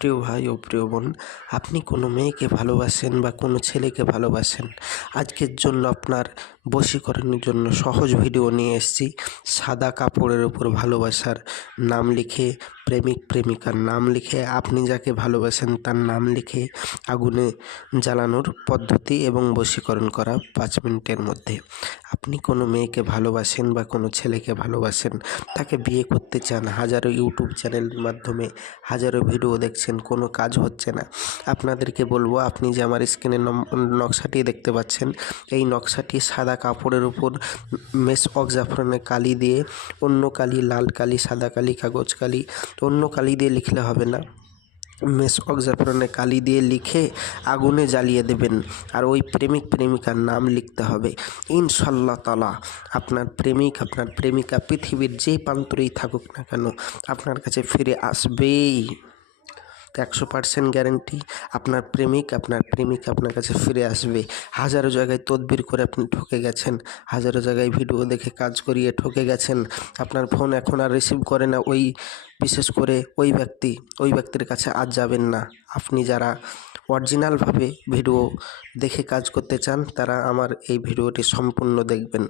প্রিয় ভাই ও প্রিয় বোন, আপনি কোনো মেয়েকে ভালোবাসেন বা কোনো ছেলেকে ভালোবাসেন? আজকের জন্য আপনার বশীকরণের জন্য সহজ ভিডিও নিয়ে এসেছি। সাদা কাপড়ের উপর ভালোবাসার নাম লিখে, প্রেমিক প্রেমিকার নাম লিখে, আপনি যাকে ভালোবাসেন তার নাম লিখে আগুনে জ্বালানোর পদ্ধতি এবং বশীকরণ করা পাঁচ মিনিটের মধ্যে। আপনি কোনো মেয়েকে ভালোবাসেন বা কোনো ছেলেকে ভালোবাসেন, তাকে বিয়ে করতে চান, হাজারো ইউটিউব চ্যানেলের মাধ্যমে হাজারো ভিডিও দেখছেন কোনো কাজ হচ্ছে না। আপনাদেরকে বলব, আপনি যে আমার স্ক্রিনে নকশাটি দেখতে পাচ্ছেন, এই নকশাটি সাদা কাপড়ের উপর মেস অক্সাফরনে কালি দিয়ে, অন্য কালি লাল কালি, সাদা কালি, কাগজ কালি, অন্য কালি দিয়ে লিখলে হবে না। মেসকক জাফরানে কালি দিয়ে লিখে আগুনে জ্বালিয়ে দেবেন আর ওই প্রেমিক, প্রেমিকার নাম লিখতে হবে। ইনশাল্লাহ তালা আপনার প্রেমিক, আপনার প্রেমিকা পৃথিবীর যে প্রান্তরেই থাকুক না কেন, আপনার কাছে ফিরে আসবেই। একশো পার্সেন্ট গ্যারেন্টি আপনার প্রেমিক আপনার প্রেমিক আপনার কাছে ফিরে আসবে। হাজারো জায়গায় তদবির করে আপনি ঠকে গেছেন। হাজারো জায়গায় ভিডিও দেখে কাজ করিয়ে ঠকে গেছেন। আপনার ফোন এখন আর রিসিভ করে না ওই, বিশেষ করে ওই ব্যক্তি। ওই ব্যক্তির কাছে আজ যাবেন না। আপনি যারা অরিজিনালভাবে ভিডিও দেখে কাজ করতে চান, তারা আমার এই ভিডিওটি সম্পূর্ণ দেখবেন।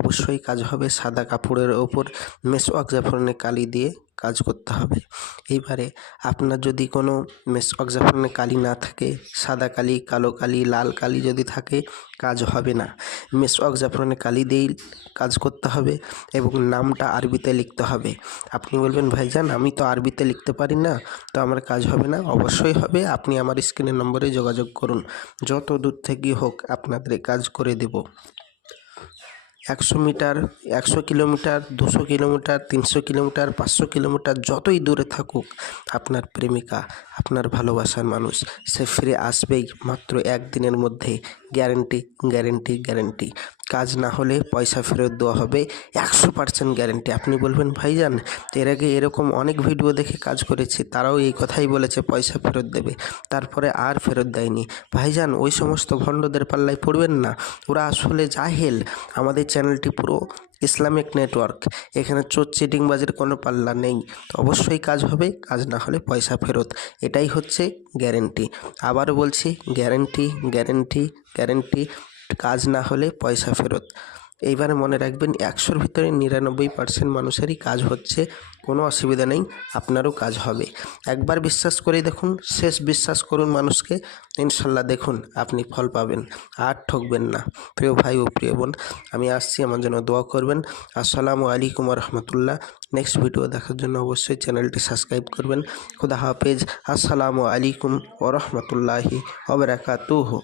অবশ্যই কাজ হবে সাদা কাপড়ের ওপর। মেসওয়াক জাফরনে কালি দিয়ে কাজ করতে হবে। এইবারে আপনার যদি কোনো মেস অক্সাফরনে কালি না থাকে, সাদা কালি, কালো কালি, লাল কালি যদি থাকে, কাজ হবে না। মেস অক্সাফরনে কালি দিয়েই কাজ করতে হবে এবং নামটা আরবিতে লিখতে হবে। আপনি বলবেন, ভাইজান, আমি তো আরবিতে লিখতে পারি না, তো আমার কাজ হবে না? অবশ্যই হবে। আপনি আমার স্ক্রিনের নম্বরে যোগাযোগ করুন। যত দূর থেকেই হোক আপনাদের কাজ করে দেব। একশো মিটার, একশো কিলোমিটার, দুশো কিলোমিটার, তিনশো কিলোমিটার, পাঁচশো কিলোমিটার, যতই দূরে থাকুক, আপনার প্রেমিকা, আপনার ভালোবাসার মানুষ, সে ফিরে আসবেই মাত্র একদিনের মধ্যে। Guarantee guarantee guarantee. কাজ না হলে পয়সা ফেরত দেওয়া হবে, একশো পার্সেন্ট গ্যারেন্টি আপনি বলবেন, ভাইজান, এর আগে এরকম অনেক ভিডিও দেখে কাজ করেছি, তারাও এই কথাই বলেছে, পয়সা ফেরত দেবে। তারপরে আর ফেরত দেয়নি। ভাইজান, ওই সমস্ত ভণ্ডদের পাল্লায় পড়বেন না। ওরা আসলে জাহেল। আমাদের চ্যানেলটি পুরো ইসলামিক নেটওয়ার্ক। এখানে চোর চিটিংবাজের কোনো পাল্লা নেই। তো অবশ্যই কাজ হবে, কাজ না হলে পয়সা ফেরত। এটাই হচ্ছে গ্যারেন্টি আবারও বলছি গ্যারেন্টি গ্যারেন্টি গ্যারেন্টি কাজ না হলে পয়সা ফেরত। এইবারে মনে রাখবেন, একশোর ভিতরে নিরানব্বই পার্সেন্ট মানুষেরই কাজ হচ্ছে, কোনো অসুবিধা নেই, আপনারও কাজ হবে। একবার বিশ্বাস করে দেখুন, শেষ বিশ্বাস করুন মানুষকে, ইনশাল্লাহ দেখুন আপনি ফল পাবেন, আর ঠকবেন না। প্রিয় ভাই ও প্রিয় বোন, আমি আসছি, আমার জন্য দোয়া করবেন। আসসালামু আলাইকুম রহমতুল্লাহ। নেক্সট ভিডিও দেখার জন্য অবশ্যই চ্যানেলটি সাবস্ক্রাইব করবেন। খুদা হাফেজ। আসসালামু আলাইকুম ও রহমতুল্লাহি ওবরাকাতুহু